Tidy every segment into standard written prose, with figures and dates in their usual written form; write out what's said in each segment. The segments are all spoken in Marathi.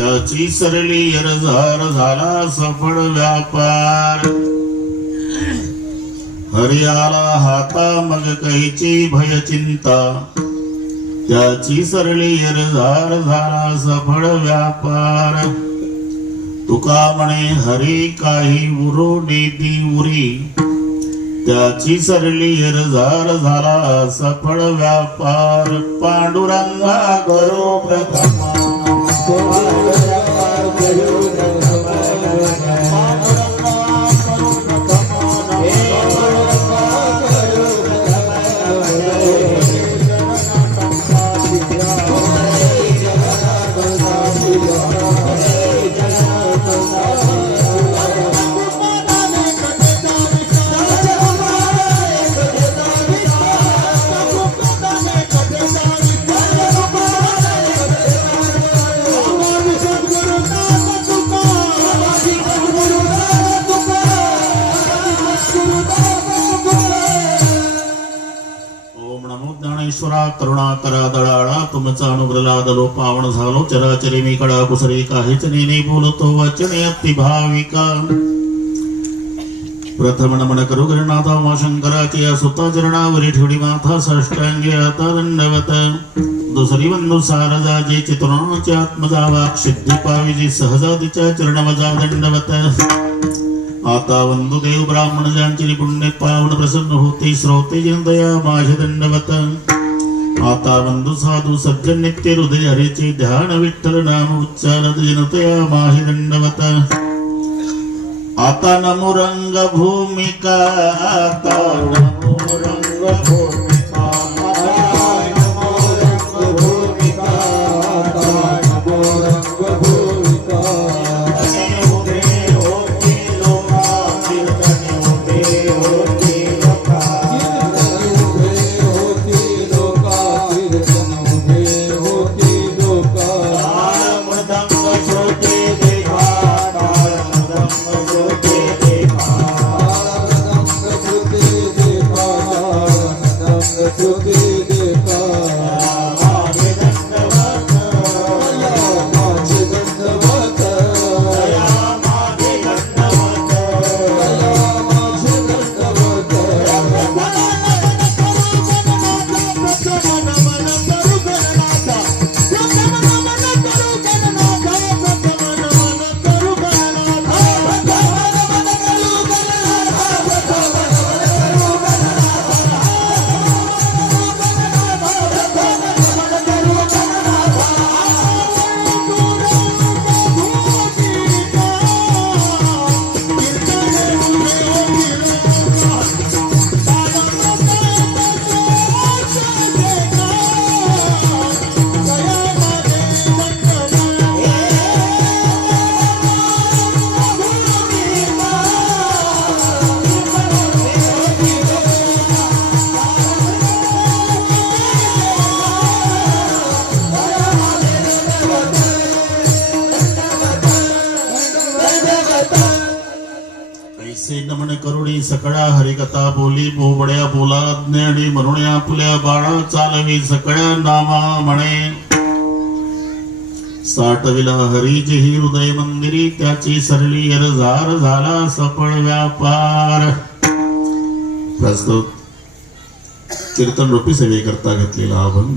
त्याची सरली यरझार झाला सफळ व्यापार. हरियाला हाता मग कैची भय चिंता, त्याची सरली यरझार झाला सफळ व्यापार. तुका म्हणे हरी काही उरो नेती उरी, त्याची सरली यरझार झाला सफळ व्यापार. पांडुरंगा करो प्रथम, करुणा दळाळा तुमचा अनुग्रह दलो पावन झालो. चराचरी मी कडा कुसरी काहीच नेने बोलतो वचने अति भाविका. प्रथम नमन करू गणनाथा मा शंकराची सुता चरणावरी ठेवडी माथा साष्टांगी आता दंडवत. दुसरी बंधू सारदाजी चितुराची आत्मजा वाक सिद्धी पाविजी सहजातीच्या चरणवजा दंडवत. आता वंदुदेव ब्राह्मण ज्यांची पुण्य पावन प्रसन्न होते श्रोते जनदया माझे दंडवत. आता वंदु साधू सज्जन नित्य हृदय हरेचे ध्यान विठ्ठल नाम उच्चारत जनतया माझे दंडवत. आता नमो रंग भूमिका, आता नमो रंग भूमिका, नमो रंग भूमिका, नमो रंग भूमिका. नमन करुणी सकळा हरिकथा बोली बोबड्या बोला ज्ञानी म्हणून आपल्या बाळा चालवी सकळ्या नामा म्हणे. साठविला हरीची हृदय मंदिरी, त्याची सरली यरझार झाला सफळ व्यापार. प्रस्तुत कीर्तन रूपी सेवेकरता घेतलेला अभंग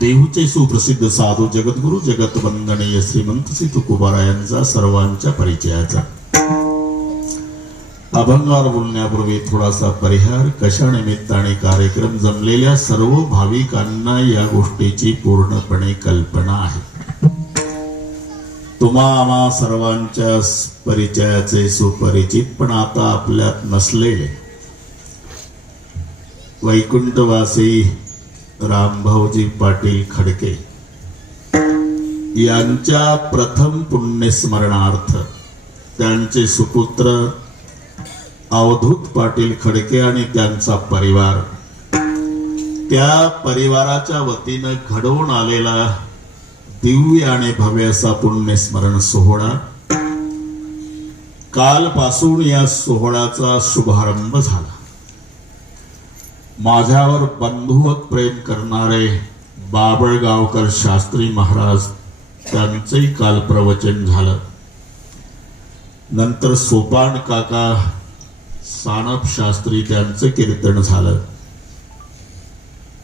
देहूचे सुप्रसिद्ध साधू जगद्गुरु जगत वंदनीय श्रीमंत श्री तुकोबारा यांचा सर्वांच्या परिचयाचा. अभंगावर बोलण्यापूर्वी थोडासा परिहार. कशा निमित्ताने कार्यक्रम जमलेल्या सर्व भाविकांना या गोष्टीची पूर्णपणे कल्पना आहे. तुम्हा आम्हा सर्वांच्या परिचयाचे सुपरिचित पण आता आपल्यात नसलेले वैकुंठवासी रामभाऊजी पाटील खडके यांच्या प्रथम पुण्यस्मरणार्थ त्यांचे सुपुत्र अवधूत पाटील खडके आणि त्यांचा परिवार, त्या परिवाराच्या वतीनं घडवून आलेला दिव्य आणि भव्य असा पुण्यस्मरण सोहळा कालपासून या सोहळ्याचा शुभारंभ झाला. माझ्यावर बंधुवत प्रेम करणारे बाबळगावकर शास्त्री महाराज त्यांचंही काल प्रवचन झालं. नंतर सोपान काका सानप शास्त्री त्यांचं कीर्तन झालं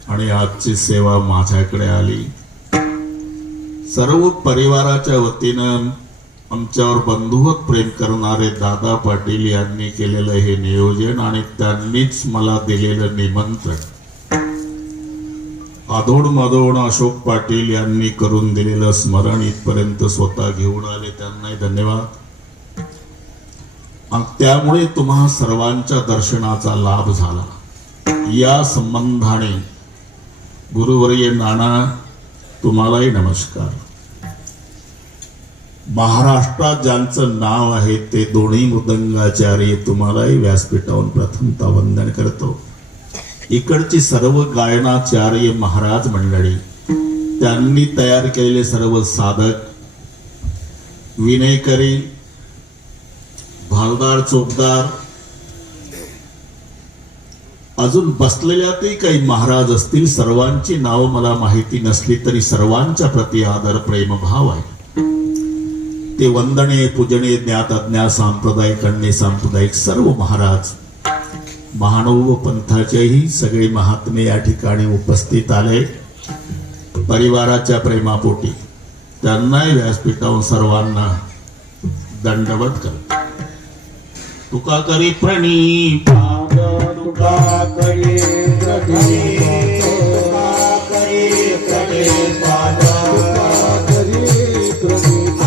आणि आजची सेवा माझ्याकडे आली. सर्व परिवाराच्या वतीनं आमच्यावर बंधुवत प्रेम करणारे दादा पाटील यांनी केलेलं हे नियोजन आणि त्यांनीच मला दिलेलं निमंत्रण, आधोड माधोड अशोक पाटील यांनी करून दिलेलं स्मरण इथपर्यंत स्वतः घेऊन आले, त्यांनाही धन्यवाद. आणि त्यामुळे तुम्हा सर्वांच्या दर्शनाचा लाभ झाला. या संबंधाने गुरुवर्य नाना तुम्हालाही नमस्कार. महाराष्ट्रात ज्यांचं नाव आहे ते दोन्ही मृदंगाचार्य तुम्हालाही व्यासपीठावरून प्रथमतः वंदन करतो. इकडची सर्व गायनाचार्य महाराज मंडळी, त्यांनी तयार केलेले सर्व साधक, विनयकरी, भालदार, चोपदार, अजून बसलेल्यातही काही महाराज असतील, सर्वांची नाव मला माहिती नसली तरी सर्वांच्या प्रति आदर प्रेमभाव आहे. ते वंदने पूजने ज्ञात अज्ञात सांप्रदायिक अन्य सांप्रदायिक सर्व महाराज, महानव पंथाचेही सगळे महात्मे या ठिकाणी उपस्थित आले. परिवाराच्या प्रेमापोटी त्यांनाही व्यासपीठावर सर्वांना दंडवत करतो. तुका करी प्रणिपात, तुका करी प्रणिपात, तुका करी प्रणिपात, तुका करी प्रणिपात.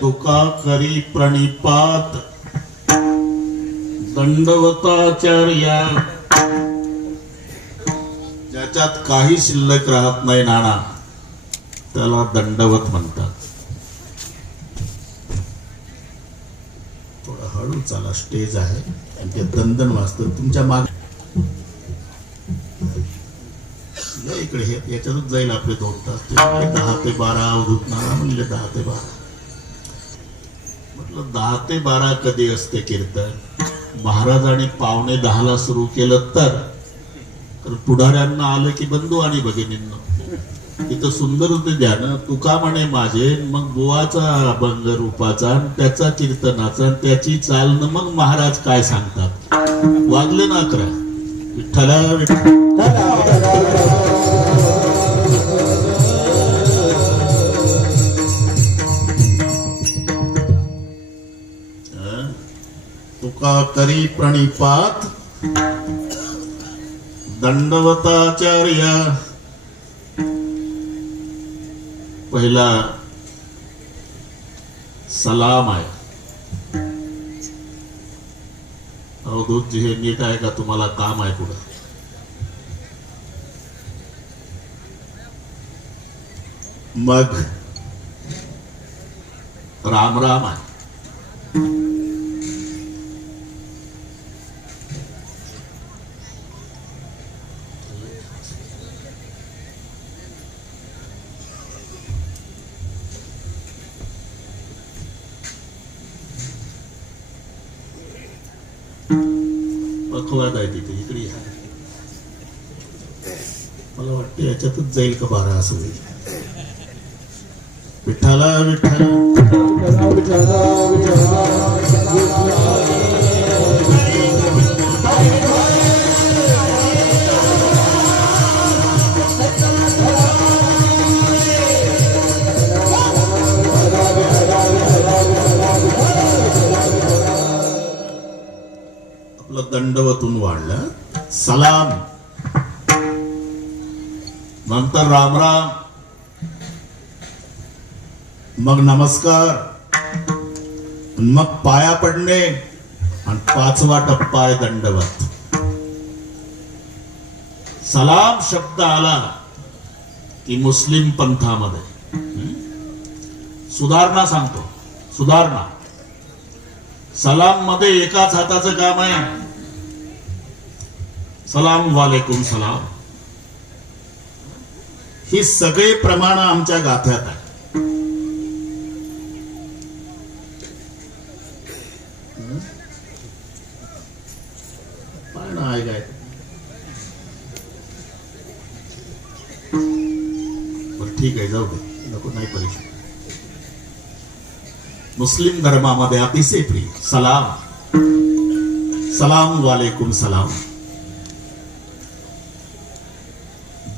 तुका करी प्रणिपात दंडवताचार्या. ज्याच्यात काही शिल्लक राहत नाही नाना, त्याला दंडवत म्हणतात. थोडा हळू चाला, स्टेज आहे आणि ते दंदन वाजतं तुमच्या माग. इकडे हे याच्यातच जाईल आपले 2 तास. 10 ते 12 अवधूत नाना म्हणले 10 ते 12. म्हटलं 10 ते 12 कधी असते कीर्तन? महाराजांनी 9:45 सुरू केलं तर पुढाऱ्यांना आलं की बंधू आणि भगिनींना तिथं सुंदर होते द्या ना. तुका म्हणे माझे, मग बुवाचा अभंग रूपाचा, त्याचा कीर्तनाचा, त्याची चाल न, मग महाराज काय सांगतात. वाजले ना 11. विठ्ठला तुका करी प्रणिपात दंडवताचार्य. पहिला सलाम आहे. अवधूतजी हे नीट आहे का? तुम्हाला काम आहे पुढे. मग राम राम आहे. पखवाद आहे तिथे. इकडे या. मला वाटतं याच्यातच जाईल का 12 असं होईल. विठ्ठला विठ्ठला आपलं दंडवतून वाढलं. सलाम, नंतर राम राम, मग नमस्कार, मग पाया पडणे आणि 5वा टप्पा आहे दंडवत. सलाम शब्द आला की मुस्लिम पंथामध्ये सुधारणा सांगतो. सुधारणा सलाम मध्ये एकाच हाताचं काम आहे. सलाम वालेकुम सलाम. ही सगळे प्रमाण आमच्या गाथ्यात आहे. आहे काय बरं ठीक आहे, जाऊ दे, नको, नाही परीक्षा. मुस्लिम धर्मामध्ये अतिशय प्रिय सलाम. सलाम वालेकुम सलाम.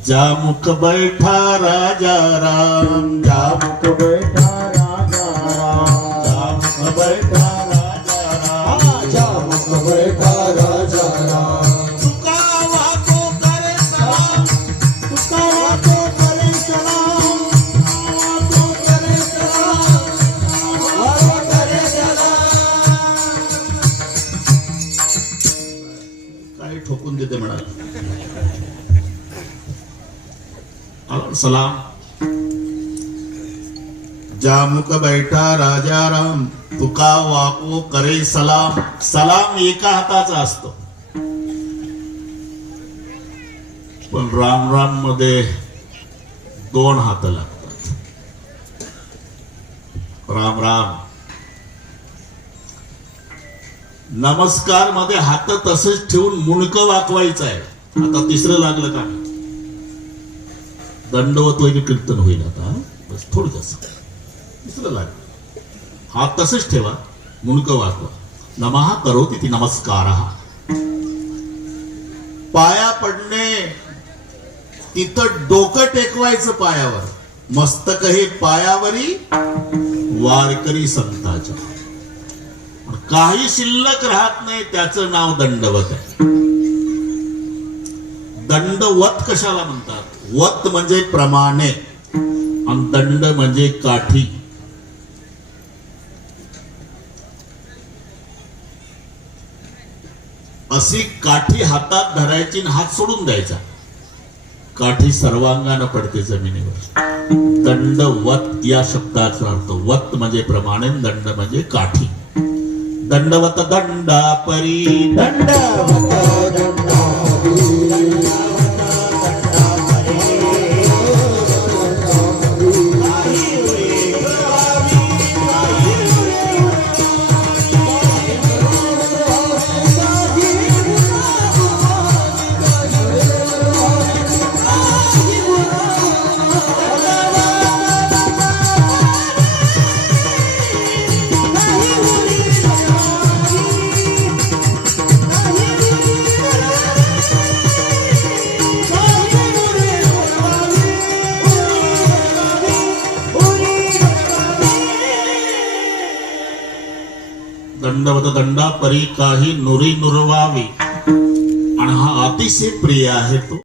जा मुख बैठा राजा राम, जा मुख बैठा राजा राम, जा मुख बैठा राजा राम, जा मुख बैठा राजा राम. तुका वाको करे सलाम, तुका वाको करे सलाम, वाको करे सलाम, वाको करे सलाम. काय ठोकून देते म्हणाल. सलाम. जा मुख बैठा राजा राम, तुका वाको करे सलाम. सलाम एका हाताचा असतो, पण राम राम मध्ये 2 हात लागतात. राम राम. नमस्कार मध्ये हात तसंच ठेवून मुंडकं वाकवायचं आहे. आता 3रं लागलं का? दंडवत होईल, कीर्तन होईल. आता बस थोडंस 3रं लागलं. हात तसंच ठेवा, मुंडकं वाकवा. नमः करोति ती नमस्कारः. पाया पडणे, तिथं डोकं टेकवायचं पायावर. मस्तक हे पायावरी वारकरी संताच्या. काही शिल्लक राहत नाही, त्याचं नाव दंडवत आहे. दंडवत कशाला म्हणतात? वत म्हणजे प्रमाणे आणि दंड म्हणजे काठी. अशी काठी हातात धरायची आणि हात सोडून द्यायचा. काठी सर्वांगानं पडते जमिनीवर. दंडवत या शब्दाचा अर्थ वत म्हणजे प्रमाणे, दंड म्हणजे काठी. दंडवत दंडा परी, दंडवत दंडा परी. दंडवत दंडा परी काही नुरी नुरवावी. आणि हा अतिशय प्रिय आहे तो.